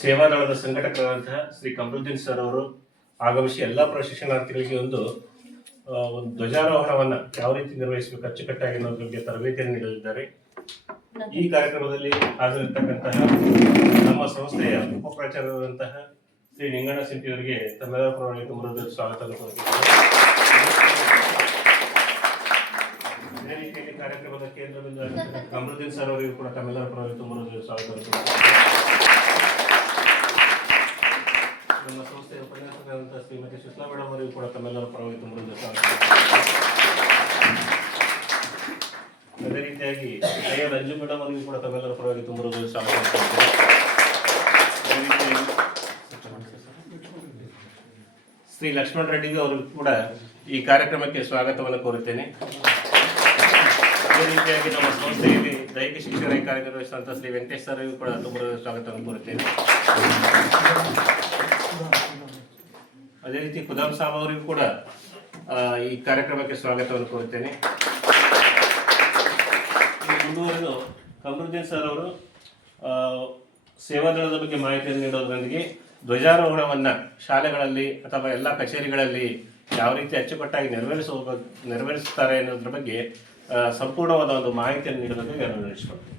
ಸೇವಾದಳದ ಸಂಘಟಕರಾದಂತಹ Shri Kamaruddin sir ಅವರು ಆಗಮಿಸಿ ಎಲ್ಲ ಪ್ರಶಿಕ್ಷಣಾರ್ಥಿಗಳಿಗೆ ಒಂದು ಧ್ವಜಾರೋಹಣವನ್ನು ಯಾವ ರೀತಿ ನಿರ್ವಹಿಸಬೇಕು ಅಚ್ಚುಕಟ್ಟಾಗಿ ಅನ್ನೋದ್ರ ಬಗ್ಗೆ ತರಬೇತಿಯನ್ನು ನೀಡಲಿದ್ದಾರೆ. ಈ ಕಾರ್ಯಕ್ರಮದಲ್ಲಿ ಹಾಜರಿರ್ತಕ್ಕಂತಹ ನಮ್ಮ ಸಂಸ್ಥೆಯ ಉಪಪ್ರಾಚಾರ್ಯರಾದಂತಹ ಶ್ರೀ ನಿಂಗಣ್ಣ ಸಿಂಪಿ ಅವರಿಗೆ ತಮ್ಮೆಲ್ಲರ ಪರವಾಗಿ ತುಂಬ ಸ್ವಾಗತ ಕೋರುತ್ತಿದ್ದಾರೆ. ಅದೇ ರೀತಿಯಲ್ಲಿ ಕಾರ್ಯಕ್ರಮದ ಕೇಂದ್ರದಿಂದ ಕಮರುದ್ದೀನ್ ಸರ್ ಅವರಿಗೂ ಕೂಡ ತಮ್ಮೆಲ್ಲರ ಪರವಾಗಿ ತುಂಬ ಸ್ವಾಗತ ಕೋರುತ್ತಿದ್ದಾರೆ. ನಮ್ಮ ಸಂಸ್ಥೆಯ ಉಪನ್ಯಾಸಕರಾದಂತಹ ಶ್ರೀಮತಿ ಸುಷ್ಮಾ ಮೇಡಮ್ ಅವರಿಗೂ ಕೂಡ ತಮ್ಮೆಲ್ಲರ ಪರವಾಗಿ ತುಂಬ ಸ್ವಾಗತ. ಅದೇ ರೀತಿಯಾಗಿ ಅಯ್ಯ ರಂಜು ಮೇಡಮ್ ಅವರಿಗೂ ಕೂಡ ತಮ್ಮೆಲ್ಲರ ಪರವಾಗಿ ತುಂಬ ಸ್ವಾಗತ. ಅದೇ ರೀತಿಯಾಗಿ ಶ್ರೀ ಲಕ್ಷ್ಮಣ್ ರೆಡ್ಡಿ ಅವರು ಕೂಡ ಈ ಕಾರ್ಯಕ್ರಮಕ್ಕೆ ಸ್ವಾಗತವನ್ನು ಕೋರುತ್ತೇನೆ. ಅದೇ ರೀತಿಯಾಗಿ ನಮ್ಮ ಸಂಸ್ಥೆಯಲ್ಲಿ ದೈಹಿಕ ಶಿಕ್ಷಣ ಕಾರ್ಯನಿರ್ವಹಿಸುವಂತಹ ಶ್ರೀ ವೆಂಕಟೇಶ್ ಸರ್ ಕೂಡ ತುಂಬ ಸ್ವಾಗತವನ್ನು ಕೋರುತ್ತೇನೆ. ಅದೇ ರೀತಿ ಖುದಾಮ್ ಸಾಬ್ ಅವರಿಗೂ ಕೂಡ ಈ ಕಾರ್ಯಕ್ರಮಕ್ಕೆ ಸ್ವಾಗತವನ್ನು ಕೋರುತ್ತೇನೆ. ಮುಂದುವರೆದು ಕಮರುದ್ದೀನ್ ಸರ್ ಅವರು ಸೇವಾದಳದ ಬಗ್ಗೆ ಮಾಹಿತಿಯನ್ನು ನೀಡೋದ್ರೊಂದಿಗೆ ಧ್ವಜಾರೋಹಣವನ್ನು ಶಾಲೆಗಳಲ್ಲಿ ಅಥವಾ ಎಲ್ಲ ಕಚೇರಿಗಳಲ್ಲಿ ಯಾವ ರೀತಿ ಅಚ್ಚುಕಟ್ಟಾಗಿ ನೆರವೇರಿಸುತ್ತಾರೆ ಅನ್ನೋದ್ರ ಬಗ್ಗೆ ಸಂಪೂರ್ಣವಾದ ಒಂದು ಮಾಹಿತಿಯನ್ನು ನೀಡೋದಕ್ಕೆ ನಾನು ನಡೆಸಿಕೊಡ್ತೀನಿ.